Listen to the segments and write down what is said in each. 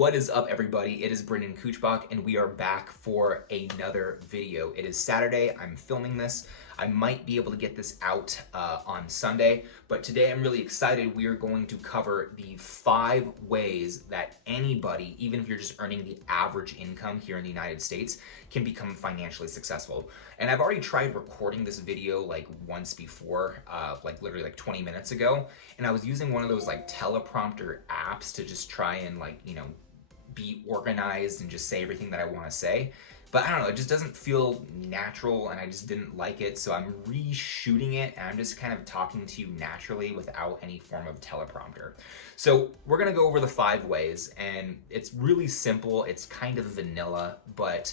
What is up, everybody? It is Brendan Kuchbach, and we are back for another video. It is Saturday. I'm filming this. I might be able to get this out on Sunday, but today I'm really excited. We are going to cover the 5 ways that anybody, even if you're just earning the average income here in the United States, can become financially successful. And I've already tried recording this video like once before, like literally like 20 minutes ago, and I was using one of those like teleprompter apps to just try and be organized and just say everything that I want to say. But I don't know, it just doesn't feel natural and I just didn't like it. So I'm reshooting it and I'm just kind of talking to you naturally without any form of teleprompter. So we're gonna go over the 5 ways, and it's really simple. It's kind of vanilla, but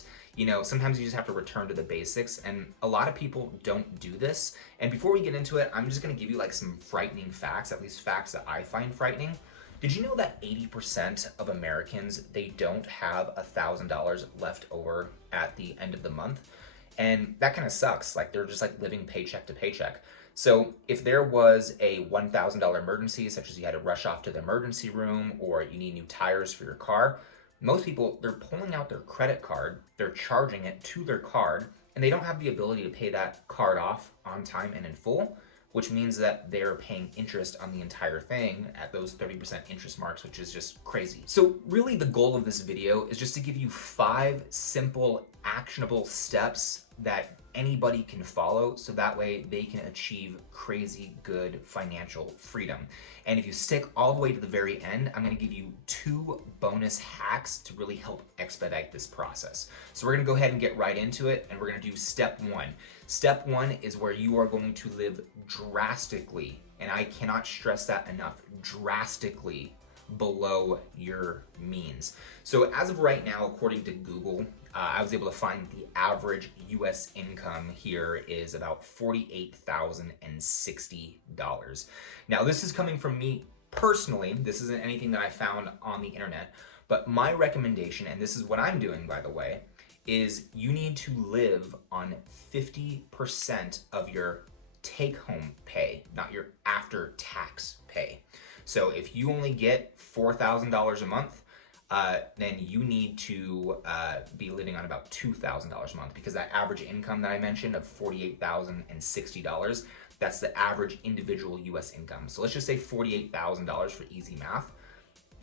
sometimes you just have to return to the basics, and a lot of people don't do this. And before we get into it, I'm just gonna give you like some frightening facts, at least facts that I find frightening. Did you know that 80% of Americans, they don't have $1,000 left over at the end of the month? And that kind of sucks. Like, they're just like living paycheck to paycheck. So if there was a $1,000 emergency, such as you had to rush off to the emergency room or you need new tires for your car, most people, they're pulling out their credit card, they're charging it to their card, and they don't have the ability to pay that card off on time and in full, which means that they're paying interest on the entire thing at those 30% interest marks, which is just crazy. So really the goal of this video is just to give you 5 simple, actionable steps that anybody can follow, so that way they can achieve crazy good financial freedom. And if you stick all the way to the very end, I'm gonna give you 2 bonus hacks to really help expedite this process. So we're gonna go ahead and get right into it, and we're gonna do step 1. Step 1 is where you are going to live drastically, and I cannot stress that enough, drastically below your means. So as of right now, according to Google, I was able to find the average US income here is about $48,060. Now, this is coming from me personally. This isn't anything that I found on the internet, but my recommendation, and this is what I'm doing, by the way, is you need to live on 50% of your take-home pay, not your after-tax pay. So if you only get $4,000 a month, then you need to be living on about $2,000 a month, because that average income that I mentioned of $48,060, that's the average individual US income. So let's just say $48,000 for easy math.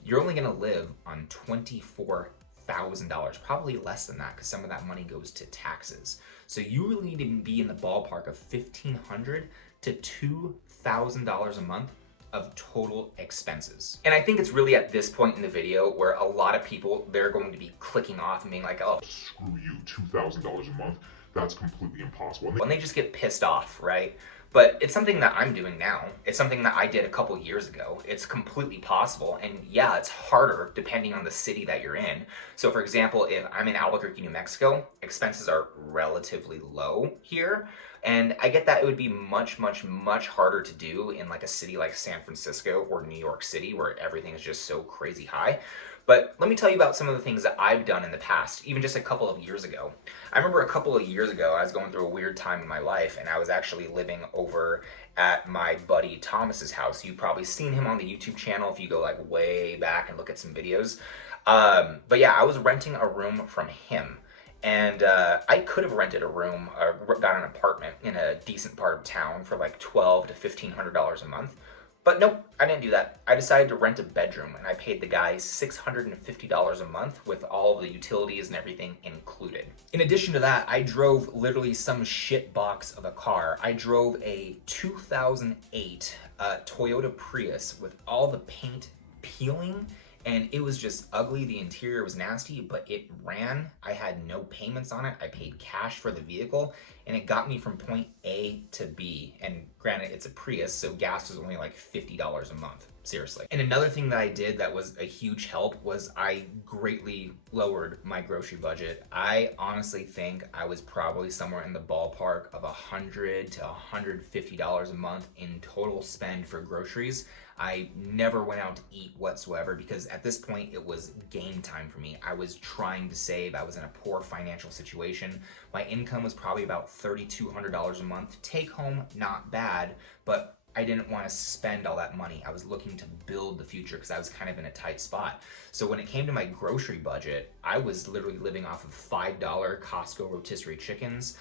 You're only gonna live on $24,000, probably less than that, because some of that money goes to taxes. So you really need to be in the ballpark of $1,500 to $2,000 a month of total expenses. And I think it's really at this point in the video where a lot of people, they're going to be clicking off and being like, oh, screw you, $2,000 a month, that's completely impossible. And they just get pissed off, right? But it's something that I'm doing now. It's something that I did a couple years ago. It's completely possible. And yeah, it's harder depending on the city that you're in. So for example, if I'm in Albuquerque, New Mexico, expenses are relatively low here. And I get that it would be much, much, much harder to do in like a city like San Francisco or New York City, where everything is just so crazy high. But let me tell you about some of the things that I've done in the past, even just a couple of years ago. I remember a couple of years ago, I was going through a weird time in my life, and I was actually living over at my buddy Thomas's house. You've probably seen him on the YouTube channel if you go like way back and look at some videos. But yeah, I was renting a room from him. And I could have rented a room or got an apartment in a decent part of town for like $1,200 to $1,500 a month. But nope, I didn't do that. I decided to rent a bedroom, and I paid the guy $650 a month with all of the utilities and everything included. In addition to that, I drove literally some shit box of a car. I drove a 2008 Toyota Prius with all the paint peeling, and it was just ugly. The interior was nasty, but it ran. I had no payments on it. I paid cash for the vehicle, and it got me from point A to B. And granted, it's a Prius, so gas was only like $50 a month. Seriously. And another thing that I did that was a huge help was I greatly lowered my grocery budget. I honestly think I was probably somewhere in the ballpark of $100 to $150 a month in total spend for groceries. I never went out to eat whatsoever, because at this point it was game time for me. I was trying to save. I was in a poor financial situation. My income was probably about $3,200 a month. Take home, not bad, but I didn't want to spend all that money. I was looking to build the future because I was kind of in a tight spot. So when it came to my grocery budget, I was literally living off of $5 Costco rotisserie chickens,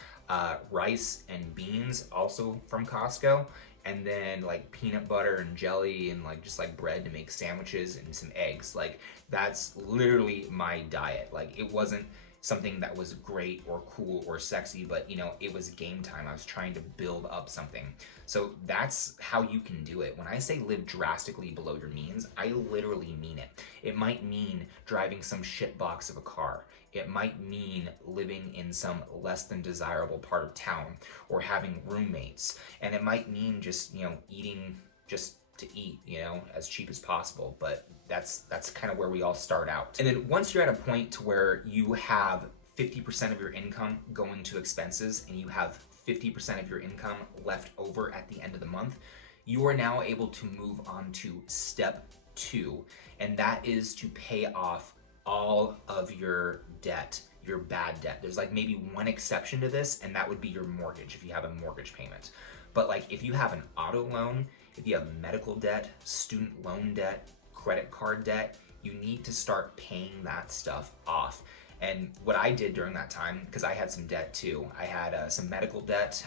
rice and beans also from Costco, and then like peanut butter and jelly and like just like bread to make sandwiches and some eggs. Like that's literally my diet. Like it wasn't something that was great or cool or sexy, but you know, it was game time. I was trying to build up something. So that's how you can do it. When I say live drastically below your means, I literally mean it. It might mean driving some shit box of a car. It might mean living in some less than desirable part of town or having roommates. And it might mean just, you know, eating just to eat, you know, as cheap as possible. But that's kind of where we all start out. And then once you're at a point to where you have 50% of your income going to expenses and you have 50% of your income left over at the end of the month, you are now able to move on to step 2, and that is to pay off all of your debt, your bad debt. There's like maybe one exception to this, and that would be your mortgage if you have a mortgage payment. But like if you have an auto loan, if you have medical debt, student loan debt, credit card debt, you need to start paying that stuff off. And what I did during that time, because I had some debt too, I had some medical debt,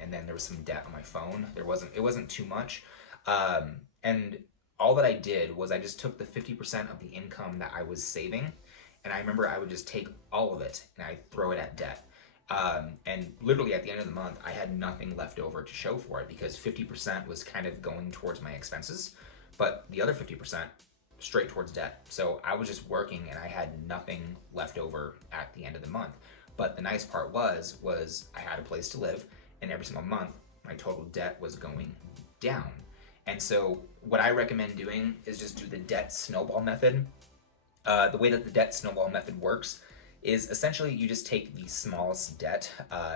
and then there was some debt on my phone. It wasn't too much. And all that I did was I just took the 50% of the income that I was saving, and I remember I would just take all of it and I'd throw it at debt. And literally at the end of the month, I had nothing left over to show for it because 50% was kind of going towards my expenses, but the other 50% straight towards debt. So I was just working and I had nothing left over at the end of the month. But the nice part was I had a place to live, and every single month my total debt was going down. And so what I recommend doing is just do the debt snowball method. The way that the debt snowball method works is essentially you just take the smallest debt,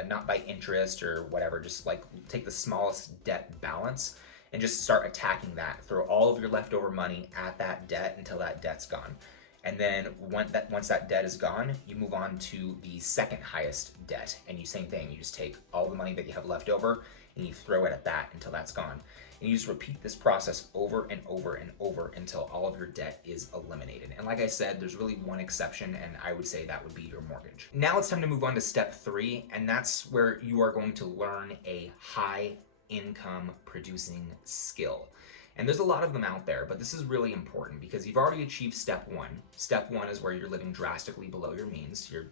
not by interest or whatever, just like take the smallest debt balance and just start attacking that. Throw all of your leftover money at that debt until that debt's gone. And then once that debt is gone, you move on to the second highest debt. And you same thing, you just take all the money that you have left over and you throw it at that until that's gone. And you just repeat this process over and over and over until all of your debt is eliminated. And like I said, there's really one exception, and I would say that would be your mortgage. Now it's time to move on to step 3, and that's where you are going to learn a high income producing skill. And there's a lot of them out there, but this is really important because you've already achieved step 1. Step 1 is where you're living drastically below your means. You're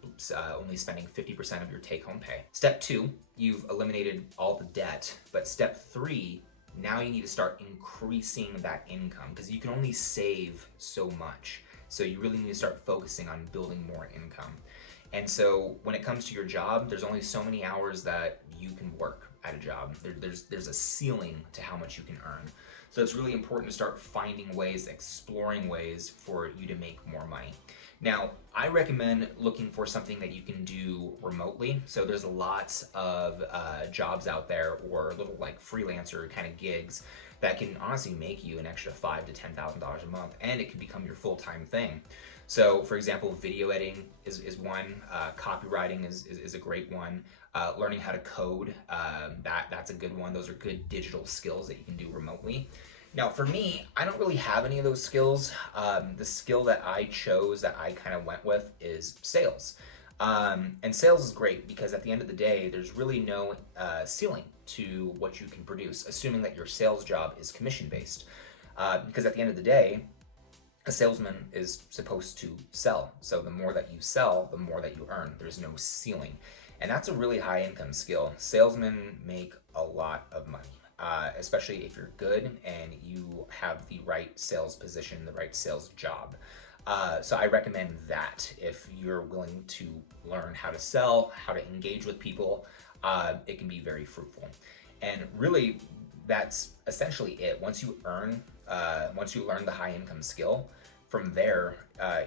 only spending 50% of your take-home pay. Step 2, you've eliminated all the debt. But step 3, now you need to start increasing that income because you can only save so much. So you really need to start focusing on building more income. And so when it comes to your job, there's only so many hours that you can work at a job. There's a ceiling to how much you can earn. So it's really important to start finding ways, exploring ways for you to make more money. Now, I recommend looking for something that you can do remotely. So there's lots of jobs out there or little like freelancer kind of gigs that can honestly make you an extra $5,000 to $10,000 a month, and it can become your full-time thing. So for example, video editing is one, copywriting is a great one, learning how to code, that's a good one. Those are good digital skills that you can do remotely. Now for me, I don't really have any of those skills. The skill that I chose, that I kind of went with, is sales. And sales is great because at the end of the day, there's really no ceiling to what you can produce, assuming that your sales job is commission-based. Because at the end of the day, a salesman is supposed to sell. So the more that you sell, the more that you earn. There's no ceiling. And that's a really high income skill. Salesmen make a lot of money, especially if you're good and you have the right sales position, the right sales job. So I recommend that if you're willing to learn how to sell, how to engage with people, it can be very fruitful. And really, that's essentially it. Once you learn the high income skill, from there,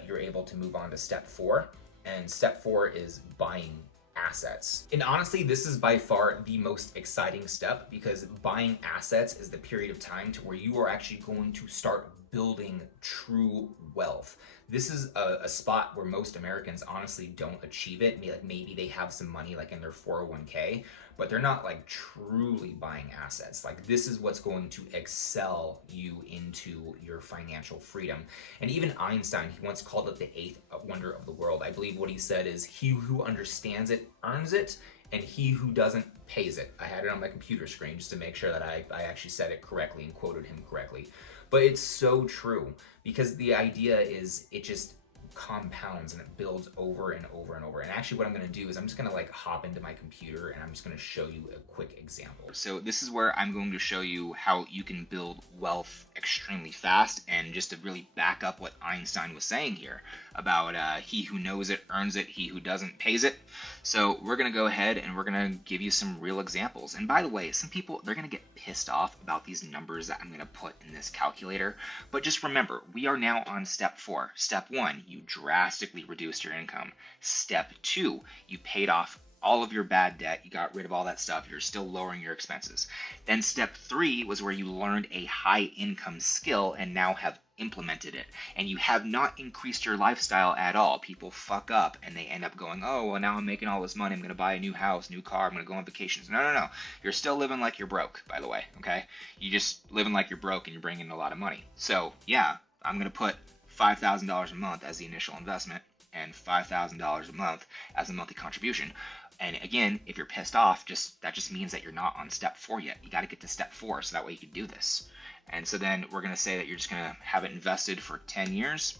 you're able to move on to step 4. And step 4 is buying assets. And honestly, this is by far the most exciting step because buying assets is the period of time to where you are actually going to start building true wealth. this is a spot where most Americans honestly don't achieve it. Maybe they have some money like in their 401k, but they're not like truly buying assets. Like this is what's going to excel you into your financial freedom. And even Einstein, he once called it the eighth wonder of the world. I believe what he said is, he who understands it earns it, and he who doesn't pays it. I had it on my computer screen just to make sure that I actually said it correctly and quoted him correctly. But it's so true, because the idea is it just compounds and it builds over and over and over. And actually what I'm going to do is I'm just going to like hop into my computer and I'm just going to show you a quick example. So this is where I'm going to show you how you can build wealth extremely fast, and just to really back up what Einstein was saying here about he who knows it earns it, he who doesn't pays it. So we're going to go ahead and we're going to give you some real examples. And by the way, some people, they're going to get pissed off about these numbers that I'm going to put in this calculator. But just remember, we are now on step 4. Step 1, you drastically reduced your income. Step 2, you paid off all of your bad debt, you got rid of all that stuff, you're still lowering your expenses. Then step 3 was where you learned a high income skill and now have implemented it, and you have not increased your lifestyle at all. People fuck up and they end up going, oh, well, now I'm making all this money, I'm going to buy a new house, new car, I'm going to go on vacations. No. You're still living like you're broke, by the way, okay? You're just living like you're broke and you're bringing in a lot of money. So, yeah, I'm going to put $5,000 a month as the initial investment and $5,000 a month as a monthly contribution. And again, if you're pissed off, that just means that you're not on step 4 yet. You got to get to step 4 so that way you can do this. And so then we're going to say that you're just going to have it invested for 10 years.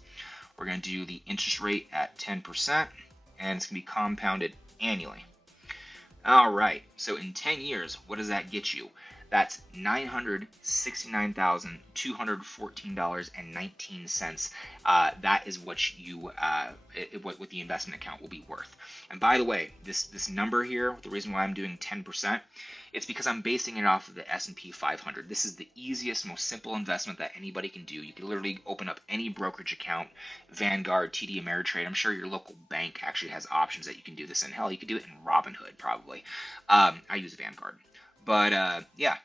We're going to do the interest rate at 10%, and it's going to be compounded annually. All right, so in 10 years, what does that get you? That's $969,214.19. That is what what the investment account will be worth. And by the way, this number here, the reason why I'm doing 10%, it's because I'm basing it off of the S&P 500. This is the easiest, most simple investment that anybody can do. You can literally open up any brokerage account, Vanguard, TD Ameritrade. I'm sure your local bank actually has options that you can do this in. Hell, you could do it in Robinhood probably. I use Vanguard. But yeah,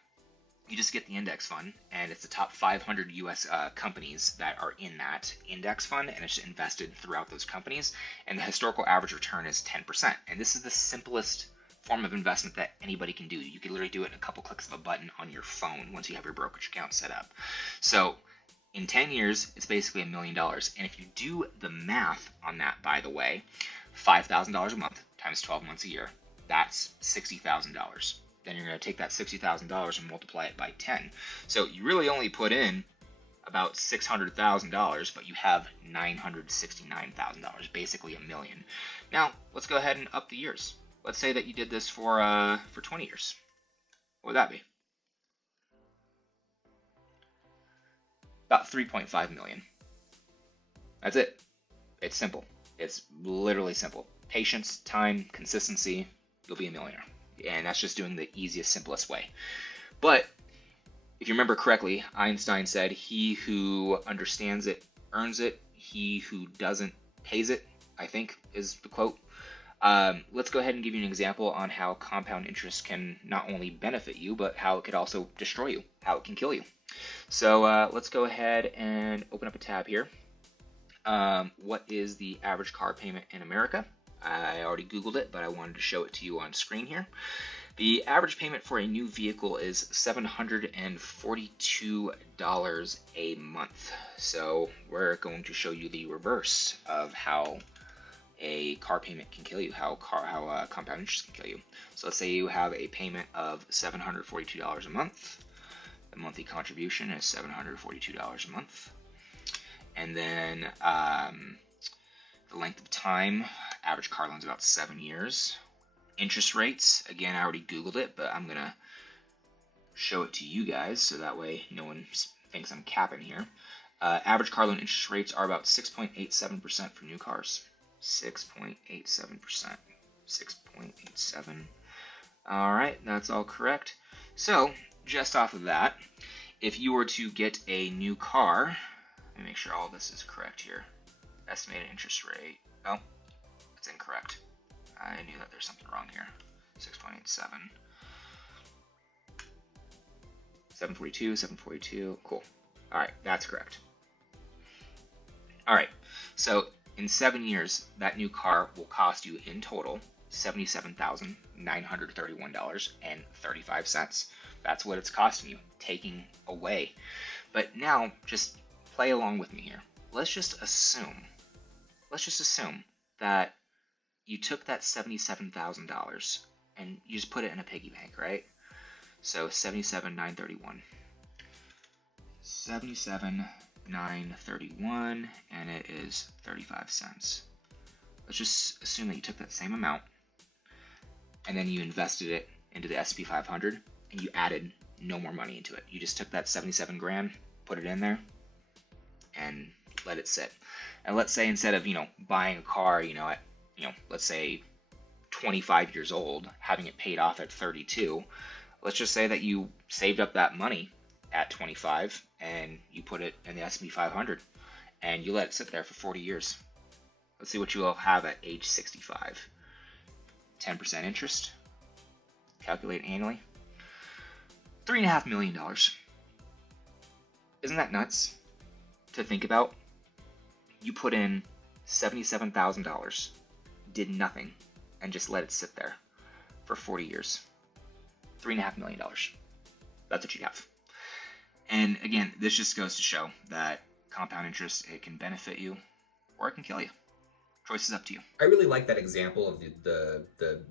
you just get the index fund, and it's the top 500 U.S. Companies that are in that index fund, and it's invested throughout those companies. And the historical average return is 10%. And this is the simplest form of investment that anybody can do. You can literally do it in a couple clicks of a button on your phone once you have your brokerage account set up. So in 10 years, it's basically $1 million. And if you do the math on that, by the way, $5,000 a month times 12 months a year, that's $60,000. Then you're going to take that $60,000 and multiply it by 10. So you really only put in about $600,000, but you have $969,000, basically $1 million. Now, let's go ahead and up the years. Let's say that you did this for 20 years. What would that be? About 3.5 million. That's it. It's simple. It's literally simple. Patience, time, consistency, you'll be a millionaire. And that's just doing the easiest, simplest way. But if you remember correctly, Einstein said, he who understands it earns it, he who doesn't pays it, I think is the quote. Let's go ahead and give you an example on how compound interest can not only benefit you, but how it could also destroy you, how it can kill you. So let's go ahead and open up a tab here. What is the average car payment in America? I already Googled it, but I wanted to show it to you on screen here. The average payment for a new vehicle is $742 a month. So we're going to show you the reverse of how a car payment can kill you, how compound interest can kill you. So let's say you have a payment of $742 a month. The monthly contribution is $742 a month. And then the length of time, average car loan is about 7 years. Interest rates, again, I already Googled it, but I'm going to show it to you guys so that way no one thinks I'm capping here. Average car loan interest rates are about 6.87% for new cars. 6.87%. 6.87. All right, that's all correct. So, just off of that, if you were to get a new car, let me make sure all this is correct here. Estimated interest rate. Oh, it's incorrect. I knew that there's something wrong here. 6.87. 742, 742. Cool. All right, that's correct. All right, So in 7 years, that new car will cost you in total $77,931.35. That's what it's costing you, taking away. But now, just play along with me here. Let's just assume that you took that $77,000 and you just put it in a piggy bank, right? So 77,931. 77,931, and it is 35 cents. Let's just assume that you took that same amount and then you invested it into the S&P 500 and you added no more money into it. You just took that 77 grand, put it in there, and let it sit. And let's say instead of, buying a car, at, let's say 25 years old, having it paid off at 32, let's just say that you saved up that money at 25 and you put it in the S&P 500 and you let it sit there for 40 years. Let's see what you will have at age 65. 10% interest, calculate annually, $3.5 million. Isn't that nuts to think about? You put in $77,000, did nothing, and just let it sit there for 40 years. $3.5 million. That's what you have. And again, this just goes to show that compound interest, it can benefit you or it can kill you. Choice is up to you. I really like that example of the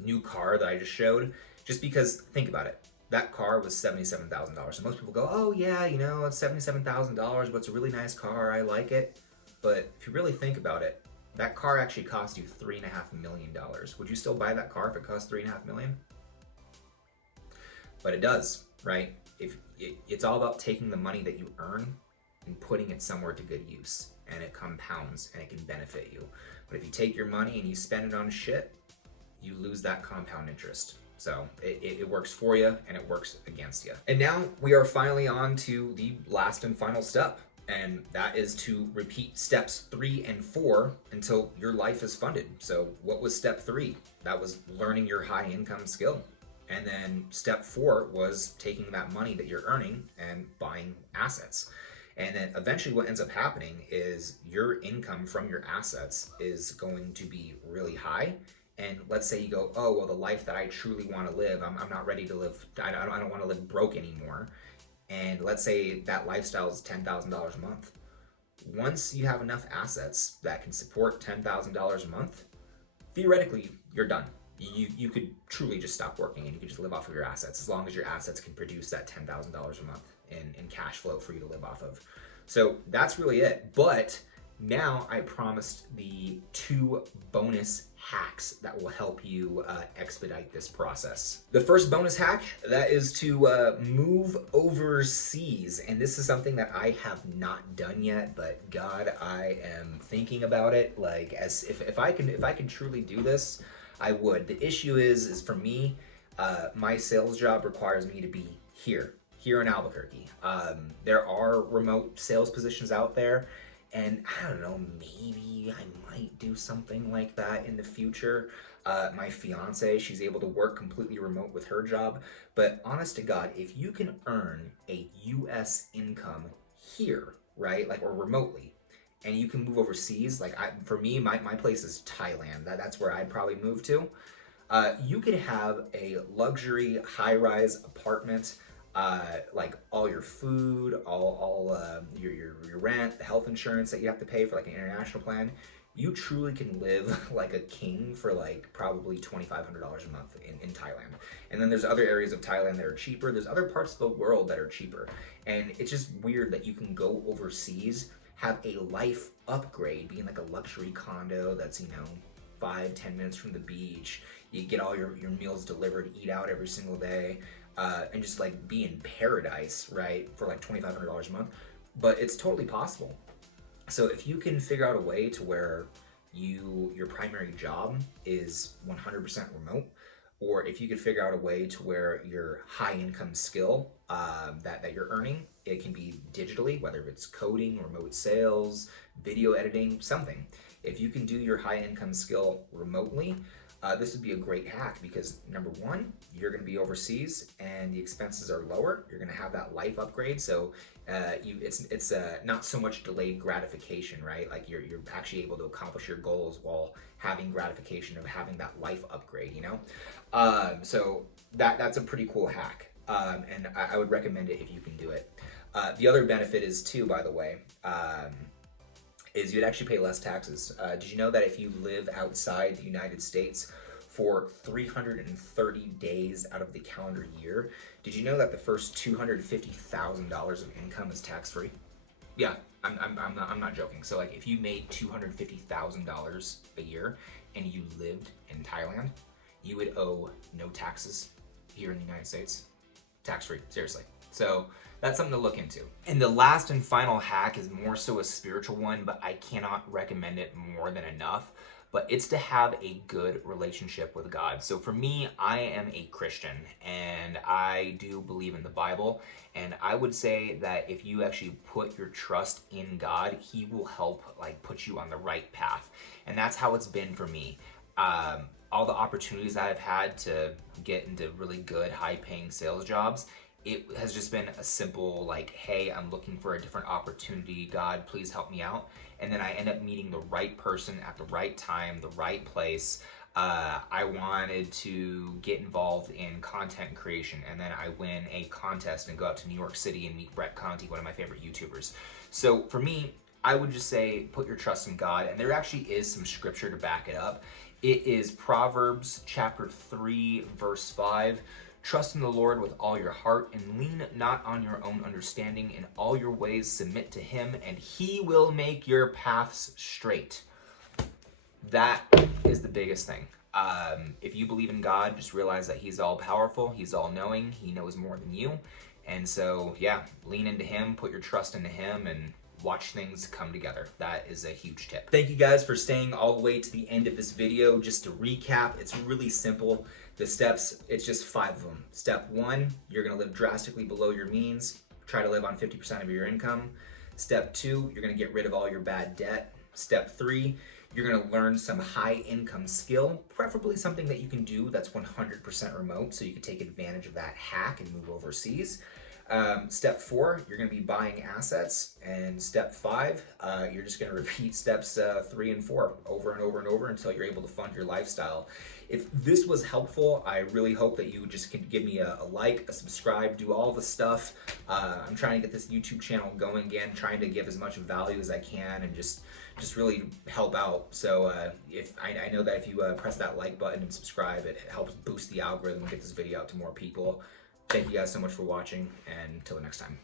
new car that I just showed, just because, think about it. That car was $77,000. So most people go, oh yeah, it's $77,000, but it's a really nice car, I like it. But if you really think about it, that car actually cost you $3.5 million. Would you still buy that car if it cost $3.5 million? But it does, right? It's all about taking the money that you earn and putting it somewhere to good use, and it compounds and it can benefit you. But if you take your money and you spend it on shit, you lose that compound interest. So it works for you and it works against you. And now we are finally on to the last and final step, and that is to repeat steps 3 and 4 until your life is funded. So what was step 3? That was learning your high income skill. And then step 4 was taking that money that you're earning and buying assets. And then eventually what ends up happening is your income from your assets is going to be really high. And let's say you go, oh, well, the life that I truly want to live, I'm not ready to live, I don't want to live broke anymore. And let's say that lifestyle is $10,000 a month. Once you have enough assets that can support $10,000 a month, theoretically, you're done. You could truly just stop working and you could just live off of your assets, as long as your assets can produce that $10,000 a month in cash flow for you to live off of. So that's really it. But now I promised the 2 bonus hacks that will help you expedite this process. The first bonus hack, that is to move overseas. And this is something that I have not done yet, but God, I am thinking about it. Like, as if I can truly do this, I would. The issue is for me, my sales job requires me to be here in Albuquerque. There are remote sales positions out there, and I don't know, maybe I might do something like that in the future. My fiance, she's able to work completely remote with her job, but honest to God, if you can earn a US income here, right, like, or remotely, and you can move overseas, like for me, my place is Thailand. That's where I'd probably move to. You could have a luxury high-rise apartment, like all your food, all your rent, the health insurance that you have to pay for like an international plan. You truly can live like a king for like probably $2,500 a month in Thailand. And then there's other areas of Thailand that are cheaper. There's other parts of the world that are cheaper. And it's just weird that you can go overseas, have a life upgrade, be in like a luxury condo that's, 5-10 minutes from the beach. You get all your meals delivered, eat out every single day, and just like be in paradise, right, for like $2,500 a month. But it's totally possible. So if you can figure out a way to where your primary job is 100% remote, or if you could figure out a way to where your high income skill that you're earning, it can be digitally, whether it's coding, remote sales, video editing, something. If you can do your high income skill remotely, this would be a great hack because number one, you're going to be overseas and the expenses are lower. You're going to have that life upgrade, so it's not so much delayed gratification, right? Like you're actually able to accomplish your goals while having gratification of having that life upgrade, you know. So that's a pretty cool hack, and I would recommend it if you can do it. The other benefit is too, by the way. Is you'd actually pay less taxes. Did you know that if you live outside the United States for 330 days out of the calendar year, did you know that the first $250,000 of income is tax-free? Yeah, I'm not joking. So like if you made $250,000 a year and you lived in Thailand, you would owe no taxes here in the United States. Tax-free, seriously. So that's something to look into. And the last and final hack is more so a spiritual one, but I cannot recommend it more than enough. But it's to have a good relationship with God. So for me, I am a Christian and I do believe in the Bible. And I would say that if you actually put your trust in God, He will help like put you on the right path. And that's how it's been for me. All the opportunities that I've had to get into really good, high-paying sales jobs, it has just been a simple like, hey, I'm looking for a different opportunity. God, please help me out. And then I end up meeting the right person at the right time, the right place. I wanted to get involved in content creation, and then I win a contest and go out to New York City and meet Brett Conti, one of my favorite YouTubers. So for me, I would just say put your trust in God, and there actually is some scripture to back it up. It is Proverbs chapter 3, verse 5. Trust in the Lord with all your heart and lean not on your own understanding. In all your ways submit to Him, and He will make your paths straight. That is the biggest thing. If you believe in God, just realize that He's all powerful. He's all knowing. He knows more than you. And so, yeah, lean into Him, put your trust into Him, and watch things come together. That is a huge tip. Thank you guys for staying all the way to the end of this video. Just to recap, it's really simple. The steps, it's just 5 of them. Step 1, you're gonna live drastically below your means. Try to live on 50% of your income. Step 2, you're gonna get rid of all your bad debt. Step 3, you're gonna learn some high income skill, preferably something that you can do that's 100% remote, so you can take advantage of that hack and move overseas. Step 4, you're going to be buying assets, and step 5, you're just going to repeat steps 3 and 4 over and over and over until you're able to fund your lifestyle. If this was helpful, I really hope that you just can give me a like, a subscribe, do all the stuff. I'm trying to get this YouTube channel going again, trying to give as much value as I can and just really help out. So if I know that if you press that like button and subscribe, it helps boost the algorithm and get this video out to more people. Thank you guys so much for watching, and until the next time.